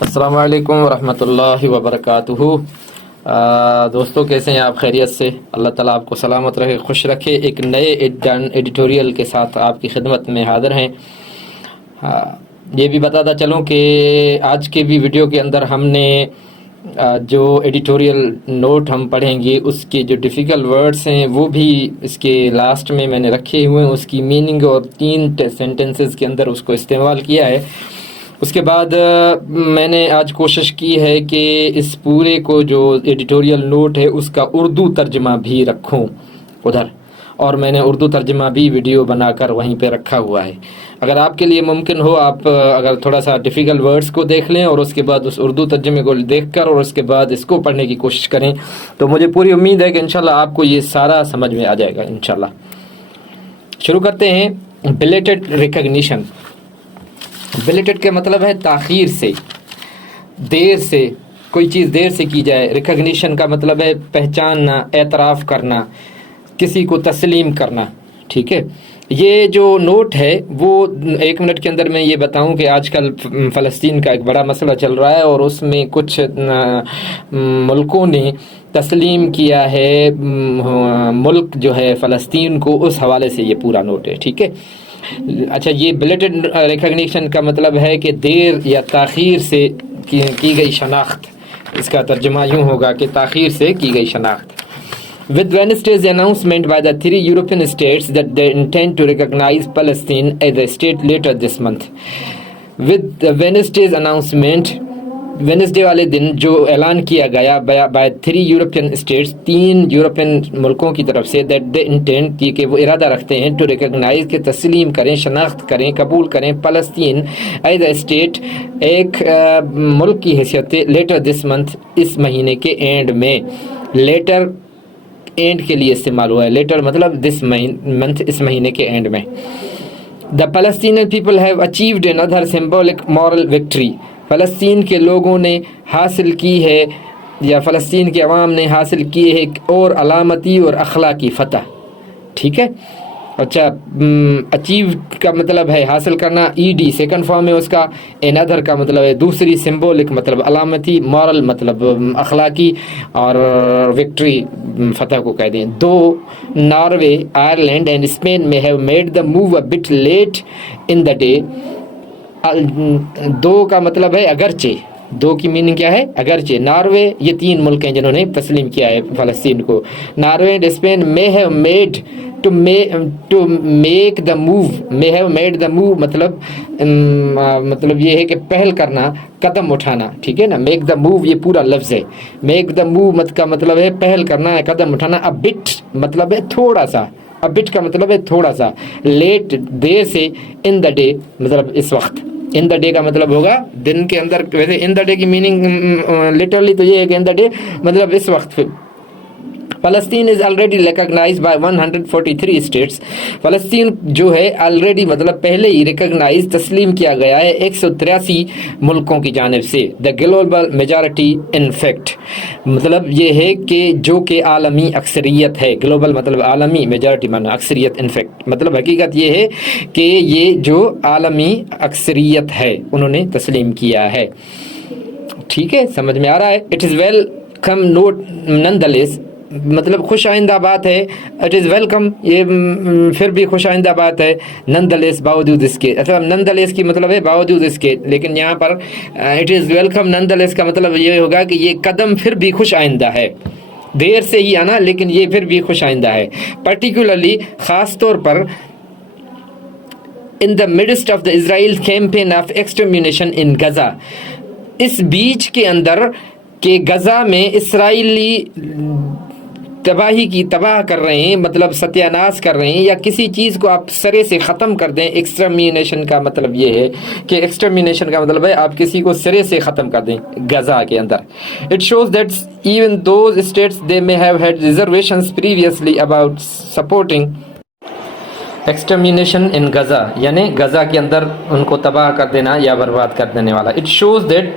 السلام علیکم ورحمۃ اللہ وبرکاتہ۔ دوستوں کیسے ہیں آپ؟ خیریت سے؟ اللہ تعالیٰ آپ کو سلامت رکھے، خوش رکھے۔ ایک نئے ایڈیٹوریل کے ساتھ آپ کی خدمت میں حاضر ہیں۔ یہ بھی بتاتا چلوں کہ آج کے بھی ویڈیو کے اندر ہم نے جو ایڈیٹوریل نوٹ ہم پڑھیں گے اس کے جو ڈیفیکلٹ ورڈز ہیں وہ بھی اس کے لاسٹ میں نے رکھے ہوئے ہیں، اس کی میننگ اور 3 سینٹنسز کے اندر اس کو استعمال کیا ہے۔ اس کے بعد میں نے آج کوشش کی ہے کہ اس پورے کو جو ایڈیٹوریل نوٹ ہے اس کا اردو ترجمہ بھی رکھوں ادھر، اور میں نے اردو ترجمہ بھی ویڈیو بنا کر وہیں پہ رکھا ہوا ہے۔ اگر آپ کے لیے ممکن ہو، آپ اگر تھوڑا سا ڈیفیکلٹ ورڈز کو دیکھ لیں اور اس کے بعد اس اردو ترجمے کو دیکھ کر اور اس کے بعد اس کو پڑھنے کی کوشش کریں تو مجھے پوری امید ہے کہ انشاءاللہ آپ کو یہ سارا سمجھ میں آ جائے گا انشاءاللہ۔ شروع کرتے ہیں۔ Belated recognition. بلیٹڈ کا مطلب ہے تاخیر سے، دیر سے، کوئی چیز دیر سے کی جائے۔ ریکگنیشن کا مطلب ہے پہچاننا، اعتراف کرنا، کسی کو تسلیم کرنا۔ ٹھیک ہے، یہ جو نوٹ ہے وہ 1 منٹ کے اندر میں یہ بتاؤں کہ آج کل فلسطین کا ایک بڑا مسئلہ چل رہا ہے اور اس میں کچھ ملکوں نے تسلیم کیا ہے ملک جو ہے فلسطین کو، اس حوالے سے یہ پورا نوٹ ہے۔ ٹھیک ہے، اچھا، یہ بلیٹڈ ریکگنیشن کا مطلب ہے کہ دیر یا تاخیر سے کی گئی شناخت۔ اس کا ترجمہ یوں ہوگا کہ تاخیر سے کی گئی شناخت۔ With Wednesday's announcement by the 3 European states that they intend to recognize Palestine as a state later this month. With the Wednesday's announcement، Wednesday والے دن جو اعلان کیا گیا بائی 3 یورپین اسٹیٹس، 3 یورپین ملکوں کی طرف سے، دیٹ دے انٹینڈ کہ وہ ارادہ رکھتے ہیں ٹو ریکگنائز کہ تسلیم کریں، شناخت کریں، قبول کریں فلسطین ایز اے اسٹیٹ، ایک ملک کی حیثیت، لیٹر دس منتھ، اس مہینے کے اینڈ میں۔ لیٹر اینڈ کے لیے استعمال ہوا ہے، لیٹر مطلب دس منتھ، اس مہینے کے اینڈ میں۔ The Palestinian people have achieved another symbolic moral victory. فلسطین کے لوگوں نے حاصل کی ہے، یا فلسطین کے عوام نے حاصل کی ہے اور علامتی اور اخلاقی فتح۔ ٹھیک ہے، اچھا، اچیو کا مطلب ہے حاصل کرنا، ED سیکنڈ فارم ہے اس کا، another کا مطلب ہے دوسری، symbolic مطلب علامتی، moral مطلب اخلاقی، اور وکٹری فتح کو کہہ دیں۔ دو ناروے، آئرلینڈ اینڈ اسپین میں have made the move a bit late in the day۔ دو کا مطلب ہے اگرچہ، دو کی میننگ کیا ہے؟ اگرچہ۔ ناروے، یہ 3 ملک ہیں جنہوں نے تسلیم کیا ہے فلسطین کو۔ Norway and Spain may have made to make the move، may have made the move مطلب یہ ہے کہ پہل کرنا، قدم اٹھانا۔ ٹھیک ہے نا، make the move یہ پورا لفظ ہے۔ make the move کا مطلب ہے پہل کرنا ہے، قدم اٹھانا۔ a bit مطلب ہے تھوڑا سا، a bit کا مطلب ہے تھوڑا سا۔ late دیر سے، in the day مطلب اس وقت۔ ان دا ڈے کا مطلب ہوگا دن کے اندر۔ ویسے ان دا ڈے کی میننگ لٹرلی تو یہ ہے کہ ان دا ڈے مطلب اس وقت۔ فلسطین is already recognised by 143 states. فلسطین جو ہے آلریڈی مطلب پہلے ہی ریکگنائز، تسلیم کیا گیا ہے 183 ملکوں کی جانب سے۔ The global majority in fact مطلب یہ ہے کہ جو کہ عالمی اکثریت ہے۔ گلوبل مطلب عالمی، میجارٹی مانا اکثریت، ان فیکٹ مطلب حقیقت یہ ہے کہ یہ جو عالمی اکثریت ہے انہوں نے تسلیم کیا ہے۔ ٹھیک ہے، سمجھ میں آ رہا ہے؟ اٹ از ویلکم نوٹ نن دا لیس مطلب خوش آئندہ بات ہے۔ اٹ از ویلکم یہ پھر بھی خوش آئندہ بات ہے، نن دا لیس باوجود اس کے، اچھا نن دا لیس کی مطلب ہے باوجود اس کے، لیکن یہاں پر اٹ از ویلکم نن دا لیس کا مطلب یہ ہوگا کہ یہ قدم پھر بھی خوش آئندہ ہے، دیر سے ہی آنا لیکن یہ پھر بھی خوش آئندہ ہے۔ پرٹیکولرلی خاص طور پر in the midst of the Israel campaign of extermination in Gaza، اس بیچ کے اندر کہ غزہ میں اسرائیلی تباہ کر رہے ہیں، مطلب ستیہ ناش کر رہے ہیں، یا کسی چیز کو آپ سرے سے ختم کر دیں۔ ایکسٹرمینیشن کا مطلب یہ ہے کہ ایکسٹرمینیشن کا مطلب ہے آپ کسی کو سرے سے ختم کر دیں غزہ کے اندر۔ It shows that even those states they may have had reservations previously about supporting extermination in Gaza, یعنی غزہ کے اندر ان کو تباہ کر دینا یا برباد کر دینے والا۔ It shows that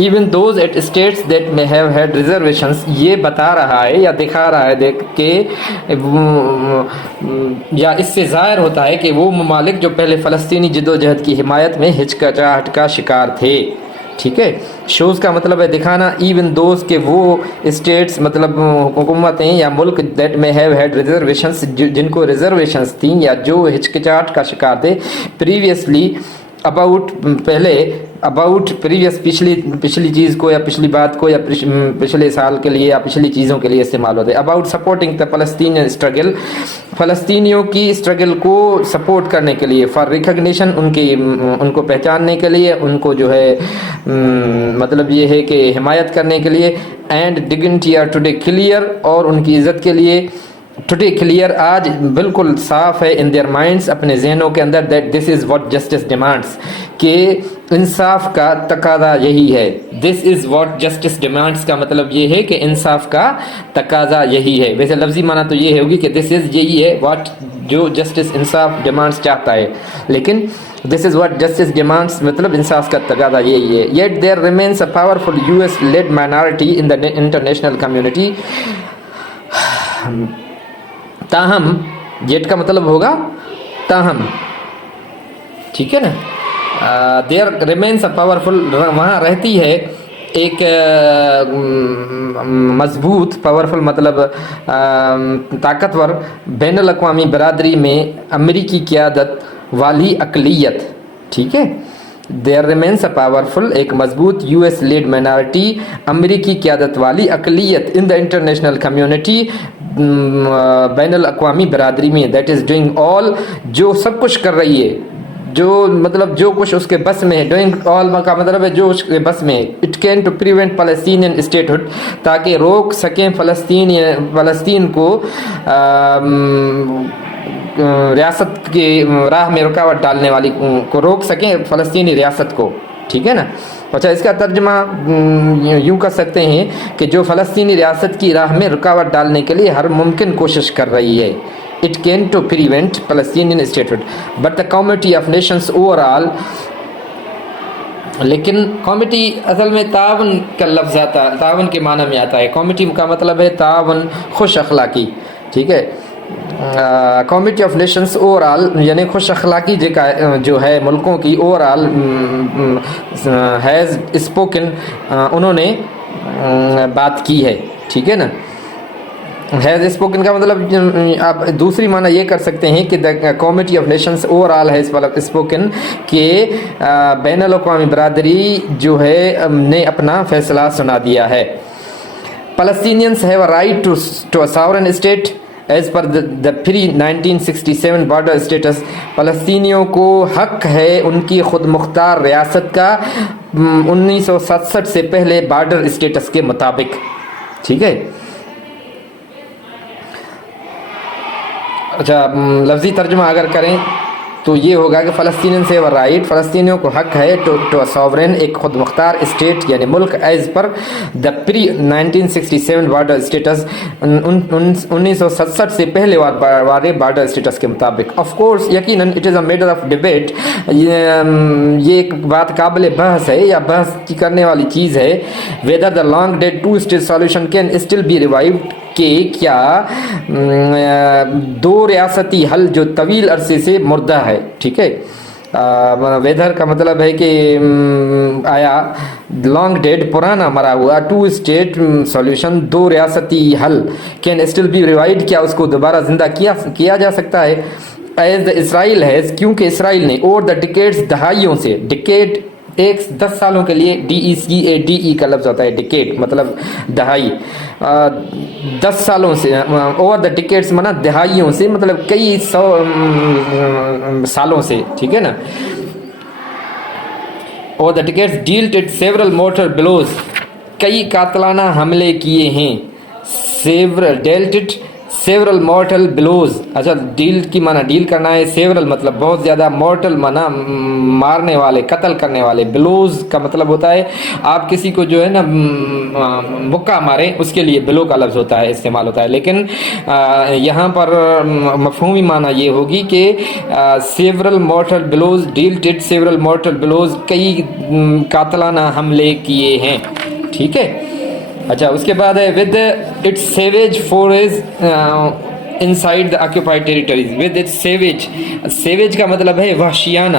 even those eight states that may have had reservations، یہ بتا رہا ہے یا دکھا رہا ہے دیکھ کے، یا اس سے ظاہر ہوتا ہے کہ وہ ممالک جو پہلے فلسطینی جدوجہد کی حمایت میں ہچکچاہٹ کا شکار تھے، ٹھیک ہے. شوز کا مطلب ہے دکھانا. ایون دوز کہ وہ اسٹیٹس مطلب حکومتیں یا ملک دیٹ میں ہیو ہیڈ ریزرویشنس جن کو ریزرویشنس تھیں یا جو ہچکچاہٹ کا شکار تھے پریویسلی اباؤٹ پریویس پچھلی چیز کو یا پچھلی بات کو یا پچھلے سال کے لیے یا پچھلی چیزوں کے لیے استعمال ہوتے ہیں. اباؤٹ سپورٹنگ دا فلسطینین اسٹرگل فلسطینیوں کی اسٹرگل کو سپورٹ کرنے کے لیے. فار ریکگنیشن ان کو پہچاننے کے لیے, ان کو جو ہے مطلب یہ ہے کہ حمایت کرنے کے لیے. And dignity are today clear اور ان کی عزت کے لیے ٹوڈے کلیئر آج بالکل صاف ہے ان دیئر مائنڈس اپنے ذہنوں کے اندر that this is what justice demands کہ انصاف کا تقاضا یہی ہے. This is what justice demands کا مطلب یہ ہے کہ انصاف کا تقاضا یہی ہے. ویسے لفظی معنی تو یہ ہوگی کہ دس از یہی ہے واٹ جو جسٹس انصاف ڈیمانڈس چاہتا ہے, لیکن دس از واٹ جسٹس ڈیمانڈس مطلب انصاف کا تقاضا یہی ہے. Yet there remains a powerful U S lead minority in the international community. تاہم یٹ کا مطلب ہوگا تاہم, ٹھیک ہے نا. دیر ریمینس اے پاورفل وہاں رہتی ہے ایک مضبوط پاورفل مطلب طاقتور بین الاقوامی برادری میں امریکی قیادت والی اقلیت. ٹھیک ہے. دیر ریمینس اے پاورفل ایک مضبوط یو ایس لیڈ مائنارٹی امریکی قیادت والی اقلیت ان دا انٹرنیشنل کمیونٹی بین الاقوامی برادری میں. دیٹ از ڈوئنگ آل جو سب کچھ کر رہی ہے, جو مطلب جو کچھ اس کے بس میں ہے. ڈوئنگ آل کا مطلب ہے جو اس کے بس میں ہے. It can to prevent Palestinian statehood تاکہ روک سکیں فلسطین کو ریاست کی راہ میں رکاوٹ ڈالنے والی کو روک سکیں فلسطینی ریاست کو. ٹھیک ہے نا. اچھا, اس کا ترجمہ یوں کر سکتے ہیں کہ جو فلسطینی ریاست کی راہ میں رکاوٹ ڈالنے کے لیے ہر ممکن کوشش کر رہی ہے. It can to prevent Palestinian statehood, but the Committee of Nations overall. لیکن کمیٹی اصل میں تعاون کا لفظ آتا ہے, تعاون کے معنی میں آتا ہے. کمیٹی کا مطلب ہے تعاون, خوش اخلاقی. ٹھیک ہے. Committee of nations over all یعنی خوش اخلاقی جو ہے ملکوں کی اوور آل ہیز اسپوکن, انہوں نے بات کی ہے. ٹھیک ہے نا. ہیز اسپوکن کا مطلب آپ دوسری معنی یہ کر سکتے ہیں کہ the committee of nations over all has spoken کہ بین الاقوامی برادری جو ہے نے اپنا فیصلہ سنا دیا ہے. Palestinians have a right to a sovereign state as per the pre-1967 border status. فلسطینیوں کو حق ہے ان کی خود مختار ریاست کا 1967 سے پہلے بارڈر اسٹیٹس کے مطابق. ٹھیک ہے. اچھا, لفظی ترجمہ اگر کریں تو یہ ہوگا کہ فلسطینین سے رائٹ فلسطینیوں کو حق ہے ٹو سوورین ایک خود مختار اسٹیٹ یعنی ملک ایز پر دا پری 1967 بارڈر اسٹیٹس 1967 سے پہلے والے بارڈر اسٹیٹس کے مطابق. آف کورس یقیناً it is a matter of debate, یہ ایک بات قابل بحث ہے یا بحث کرنے والی چیز ہے. Whether the long dead two state solution can still be revived کہ کیا دو ریاستی حل جو طویل عرصے سے مردہ ہے. ٹھیک ہے. ویدر کا مطلب ہے کہ آیا لانگ ڈیڈ پرانا مرا ہوا ٹو اسٹیٹ سولوشن دو ریاستی حل کین اسٹل بی ریوائوڈ کیا اس کو دوبارہ زندہ کیا جا سکتا ہے. ایز دا اسرائیل ہیز کیونکہ اسرائیل نے اور دا ڈیکیڈز دہائیوں سے ڈیکیڈ 10 سالوں کے لیے DECADE کا لفظ ہوتا ہے. ڈیکیڈ مطلب دہائی. 10 سالوں سے اوور دا ڈیکیڈز منا دہائیوں سے مطلب کئی 100 سالوں سے. ٹھیک ہے نا. Over the decades dealt it several mortal blows کئی قاتلانہ حملے کیے ہیں. Dealt it several mortal blows. اچھا, ڈیل کی معنی ڈیل کرنا ہے, سیورل مطلب بہت زیادہ, مورٹل معنی مارنے والے قتل کرنے والے, بلوز کا مطلب ہوتا ہے آپ کسی کو جو ہے نا مکہ ماریں اس کے لیے بلو کا لفظ ہوتا ہے استعمال ہوتا ہے. لیکن یہاں پر مفہومی معنی یہ ہوگی کہ several mortal blows dealt it several mortal blows کئی قاتلانہ حملے کیے ہیں. ٹھیک ہے. اچھا, اس کے بعد ہے with its savage forces inside the occupied territories. With its savage, savage کا مطلب ہے وحشیانہ.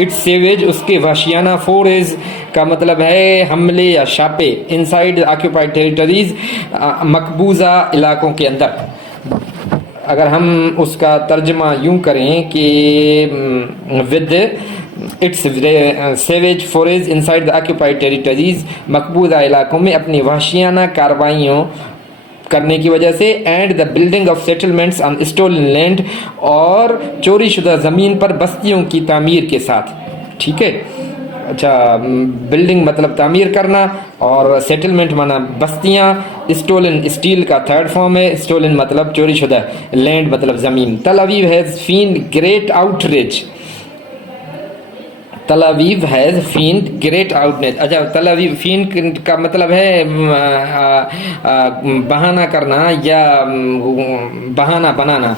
اٹس سیویج اس کے وحشیانہ فوریز کا مطلب ہے حملے یا چھاپے انسائڈ آکوپائڈ ٹیریٹریز مقبوضہ علاقوں کے اندر. اگر ہم اس کا ترجمہ یوں کریں کہ with its savage forays inside the occupied territories مقبوضہ علاقوں میں اپنی وحشیانہ کارروائیوں کرنے کی وجہ سے and the building of settlements on stolen land اور چوری شدہ زمین پر بستیوں کی تعمیر کے ساتھ. ٹھیک ہے. اچھا بلڈنگ مطلب تعمیر کرنا اور سیٹلمنٹ مانا بستیاں. اسٹولن اسٹیل کا تھرڈ فارم ہے. اسٹولن مطلب چوری شدہ. لینڈ مطلب زمین. تل اویو ہیز فین گریٹ آؤٹریج. تل اویو ہیز فین گریٹ آؤٹریج. اچھا تل اویو فین کا مطلب ہے بہانہ کرنا یا بہانہ بنانا.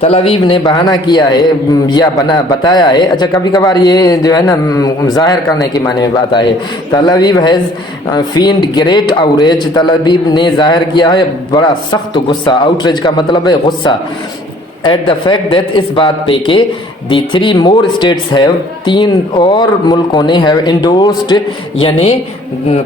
تل اویو نے بہانہ کیا ہے یا بتایا ہے. اچھا کبھی کبھار یہ جو ہے نا ظاہر کرنے کے معنی میں آتا ہے. تل اویو ہیز فینڈ گریٹ آؤٹریج. تل اویو نے ظاہر کیا ہے بڑا سخت غصہ. آؤٹریج کا مطلب ہے غصہ. ایٹ دا فیکٹ دیٹ اس بات پہ کہ دی 3 more states ہیو 3 اور ملکوں نے ہیو انڈورسڈ یعنی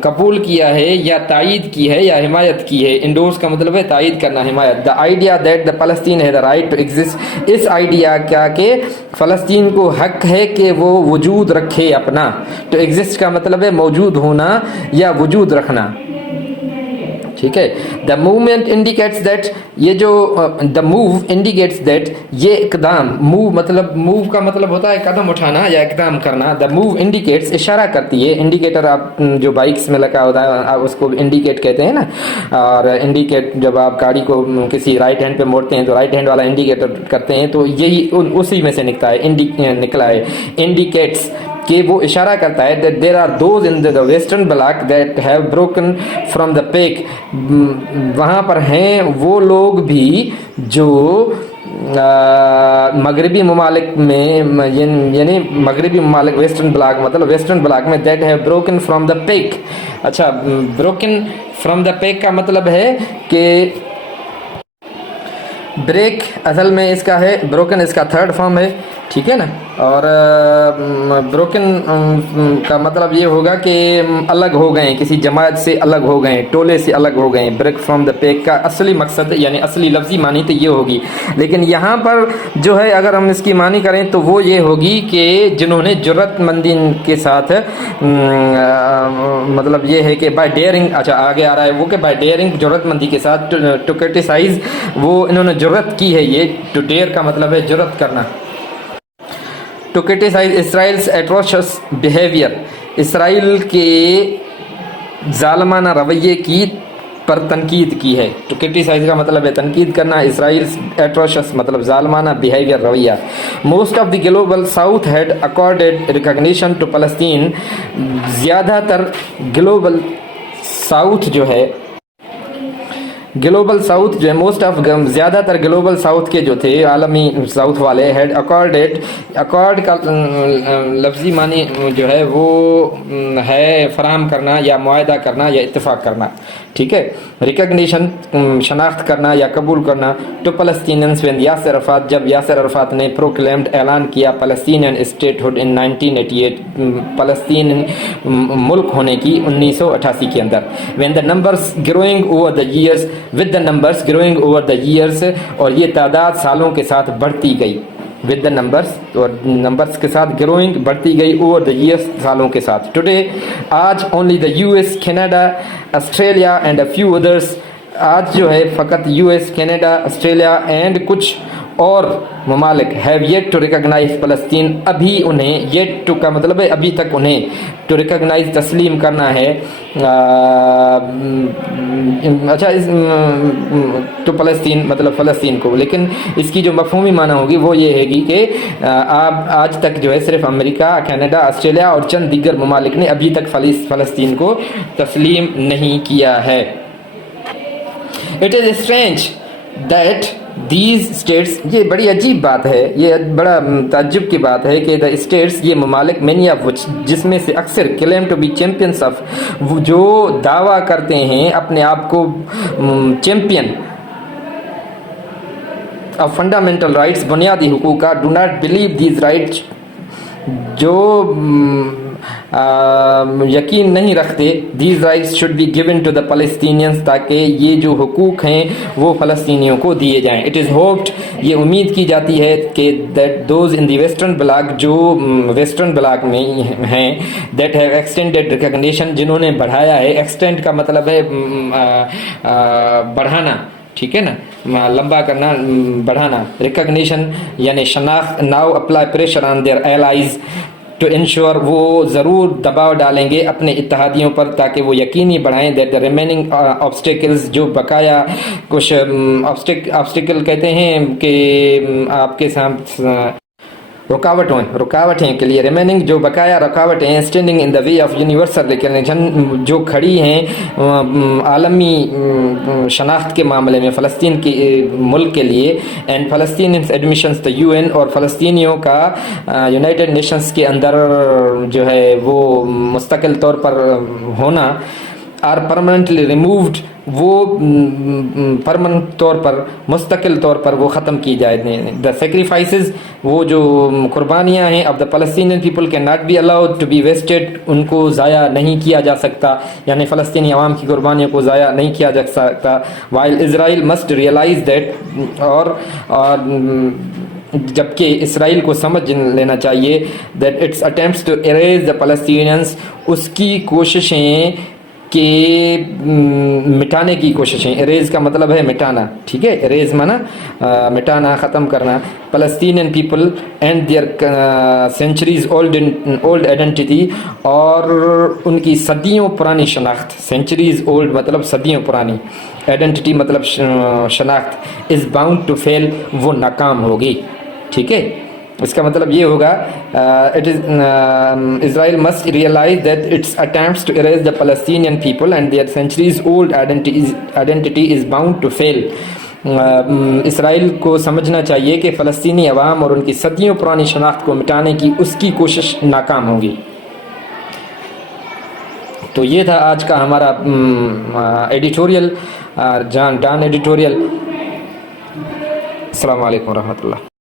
قبول کیا ہے یا تائید کی ہے یا حمایت کی ہے. انڈورس کا مطلب ہے تائید کرنا حمایت. دا آئیڈیا دیٹ دا فلسطین ہے دا رائٹ ٹو ایگزسٹ. اس آئیڈیا کیا کہ فلسطین کو حق ہے کہ وہ وجود رکھے اپنا. ٹو ایگزسٹ کا مطلب ہے موجود ہونا یا وجود رکھنا. ٹھیک ہے. دا موومنٹ انڈیکیٹس دیٹ یہ جو دا موو انڈیکیٹس دیٹ یہ اقدام. موو مطلب موو کا مطلب ہوتا ہے قدم اٹھانا یا اقدام کرنا. دا موو انڈیکیٹس اشارہ کرتی ہے. انڈیکیٹر آپ جو بائکس میں لگا ہوتا ہے آپ اس کو انڈیکیٹ کہتے ہیں نا. اور انڈیکیٹ جب آپ گاڑی کو کسی رائٹ ہینڈ پہ موڑتے ہیں تو رائٹ ہینڈ والا انڈیکیٹر کرتے ہیں تو یہی اسی میں سے نکلا ہے. انڈیکیٹس کہ وہ اشارہ کرتا ہے that there are those in the western bloc that have broken from the peg. وہاں پر ہیں وہ لوگ بھی جو مغربی ممالک میں یعنی مغربی ممالک ویسٹرن بلاک مطلب ویسٹرن بلاک میں that have broken from the peg. اچھا broken from the peg کا مطلب ہے کہ بریک اصل میں اس کا ہے. بروکن اس کا تھرڈ فارم ہے. ٹھیک ہے نا. اور بروکن کا مطلب یہ ہوگا کہ الگ ہو گئے کسی جماعت سے الگ ہو گئے ٹولے سے الگ ہو گئے. بریک فرام دا پیک کا اصلی مقصد یعنی اصلی لفظی معنی تو یہ ہوگی. لیکن یہاں پر جو ہے اگر ہم اس کی معنی کریں تو وہ یہ ہوگی کہ جنہوں نے جرأت مندی کے ساتھ مطلب یہ ہے کہ بائی ڈیئرنگ. اچھا آگے آ رہا ہے وہ کہ بائی ڈیئرنگ جرأت مندی کے ساتھ ٹو کرٹیسائز وہ انہوں نے جرأت کی ہے. یہ ٹو ڈیئر کا مطلب ہے جرأت کرنا. To criticise Israel's atrocious behaviour. Israel کے ظالمانہ رویے کی پر تنقید کی ہے. ٹو کرٹیسائز کا مطلب ہے تنقید کرنا. اسرائیلس ایٹروشس مطلب ظالمانہ بیہیویئر رویہ. Most of the global south had accorded recognition to Palestine. زیادہ تر گلوبل ساؤتھ جو ہے گلوبل ساؤتھ جو ہے موسٹ آف زیادہ تر گلوبل ساؤتھ کے جو تھے عالمی ساؤتھ والے ہیڈ اکارڈ کا لفظی معنی جو ہے وہ ہے فراہم کرنا یا معاہدہ کرنا یا اتفاق کرنا. ٹھیک ہے. ریکگنیشن شناخت کرنا یا قبول کرنا. ٹو فلسطینینس وین یاسر عرفات جب یاسر عرفات نے پروکلیمڈ اعلان کیا فلسطینین اسٹیٹ ہوڈ ان 1988 فلسطین ملک ہونے کی 1988 کے اندر. When the numbers growing over the years with the numbers growing over the years اور یہ تعداد سالوں کے ساتھ بڑھتی گئی. ود دا نمبرس اور نمبرس کے ساتھ گروئنگ بڑھتی گئی اوور دا ایئرس سالوں کے ساتھ. ٹوڈے آج only the U S Canada Australia and a few others. آج جو ہے فقط U S Canada Australia and کچھ اور ممالک ہیو یٹ ٹو ریکگنائز فلسطین. ابھی انہیں یٹ ٹو کا مطلب ہے ابھی تک انہیں ٹو ریکگنائز تسلیم کرنا ہے. اچھا ٹو فلسطین مطلب فلسطین کو. لیکن اس کی جو مفہومی معنی ہوگی وہ یہ ہے گی کہ آج تک جو ہے صرف امریکہ کینیڈا آسٹریلیا اور چند دیگر ممالک نے ابھی تک فلسطین کو تسلیم نہیں کیا ہے. It is strange that these status. یہ بڑی عجیب بات ہے یہ بڑا تعجب کی بات ہے کہ دا اسٹیٹس یہ ممالک مینی آف وچ جس میں سے اکثر claim to be champions of جو دعویٰ کرتے ہیں اپنے آپ کو چیمپئن آف فنڈامنٹل رائٹس بنیادی حقوق کا. Do not believe these rights جو یقین نہیں رکھتے these rights should be given to the Palestinians, تاکہ یہ جو حقوق ہیں وہ فلسطینیوں کو دیے جائیں. It is hoped, یہ امید کی جاتی ہے کہ that those in the western bloc, جو ویسٹرن بلاک میں ہیں, that have extended recognition, جنہوں نے بڑھایا ہے, extend کا مطلب ہے بڑھانا, ٹھیک ہے نا, لمبا کرنا, بڑھانا, ریکگنیشن یعنی شناخت, now apply pressure on their allies to ensure, وہ ضرور دباؤ ڈالیں گے اپنے اتحادیوں پر تاکہ وہ یقینی بڑھائیں دیٹ دا ریمیننگ آبسٹیکلز, جو بقایا کچھ آبسٹیکل کہتے ہیں کہ آپ کے سامنے رکاوٹیں کے لیے, ریمیننگ جو بقایا رکاوٹیں ہیں, standing in the way of universal recognition, جو کھڑی ہیں عالمی شناخت کے معاملے میں فلسطین کے ملک کے لیے, and Palestinians admissions to U N, اور فلسطینیوں کا یونائٹڈ نیشنز کے اندر جو ہے وہ مستقل طور پر ہونا, آر پرماننٹلی ریمووڈ, وہ پرماننٹ طور پر مستقل طور پر وہ ختم کی جائے. دا سیکریفائسز, وہ جو قربانیاں ہیں, of the Palestinian people can not be allowed to be wasted, ان کو ضائع نہیں کیا جا سکتا, یعنی فلسطینی عوام کی قربانیوں کو ضائع نہیں کیا جا سکتا. While Israel must realise that, اور جبکہ اسرائیل کو سمجھ لینا چاہیے that its attempts to erase the Palestinians, اس کی کوششیں کہ مٹانے کی کوششیں, اریز کا مطلب ہے مٹانا, ٹھیک ہے, اریز مانا مٹانا, ختم کرنا, Palestinian people and their centuries old identity, اور ان کی صدیوں پرانی شناخت, سینچریز اولڈ مطلب صدیوں پرانی, آئیڈینٹی مطلب شناخت, از باؤنڈ ٹو فیل, وہ ناکام ہوگی, ٹھیک ہے. اس کا مطلب یہ ہوگا Israel must realize that its attempts to erase the Palestinian people and their centuries old identity is bound to fail. اسرائیل کو سمجھنا چاہیے کہ فلسطینی عوام اور ان کی صدیوں پرانی شناخت کو مٹانے کی اس کی کوشش ناکام ہوگی. تو یہ تھا آج کا ہمارا ایڈیٹوریل, ڈان ایڈیٹوریل. السلام علیکم ورحمۃ اللہ.